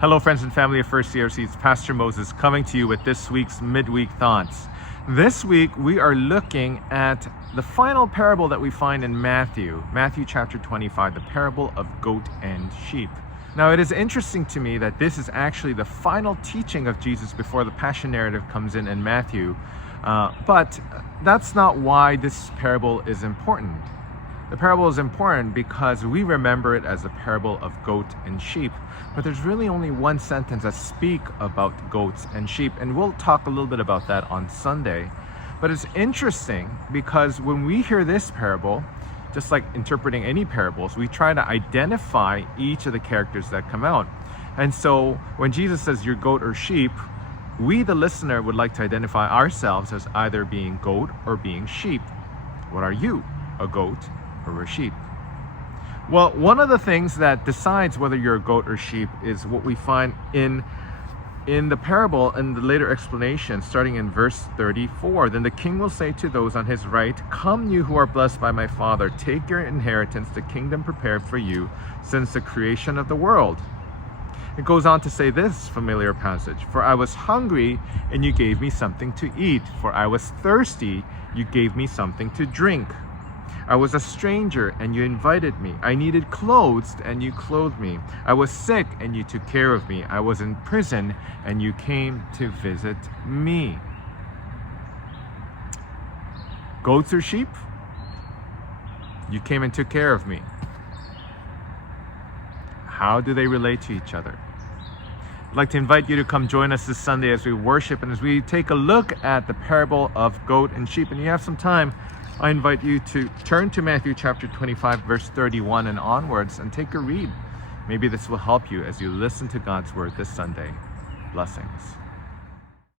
Hello friends and family of First CRC, it's Pastor Moses coming to you with this week's Midweek Thoughts. This week we are looking at the final parable that we find in Matthew chapter 25, the parable of goat and sheep. Now it is interesting to me that this is actually the final teaching of Jesus before the Passion narrative comes in Matthew, but that's not why this parable is important. The parable is important because we remember it as a parable of goat and sheep, but there's really only one sentence that speaks about goats and sheep, and we'll talk a little bit about that on Sunday. But it's interesting because when we hear this parable, just like interpreting any parables, we try to identify each of the characters that come out. And so when Jesus says you're goat or sheep, we, the listener, would like to identify ourselves as either being goat or being sheep. What are you, a goat or a sheep? Well, one of the things that decides whether you're a goat or sheep is what we find in the parable and the later explanation, starting in verse 34. Then the king will say to those on his right, "Come, you who are blessed by my Father, take your inheritance, the kingdom prepared for you since the creation of the world." It goes on to say this familiar passage, "For I was hungry, and you gave me something to eat. For I was thirsty, you gave me something to drink. I was a stranger, and you invited me. I needed clothes, and you clothed me. I was sick, and you took care of me. I was in prison, and you came to visit me." Goats or sheep? You came and took care of me. How do they relate to each other? I'd like to invite you to come join us this Sunday as we worship and as we take a look at the parable of goat and sheep. And you have some time, I invite you to turn to Matthew chapter 25, verse 31 and onwards and take a read. Maybe this will help you as you listen to God's word this Sunday. Blessings.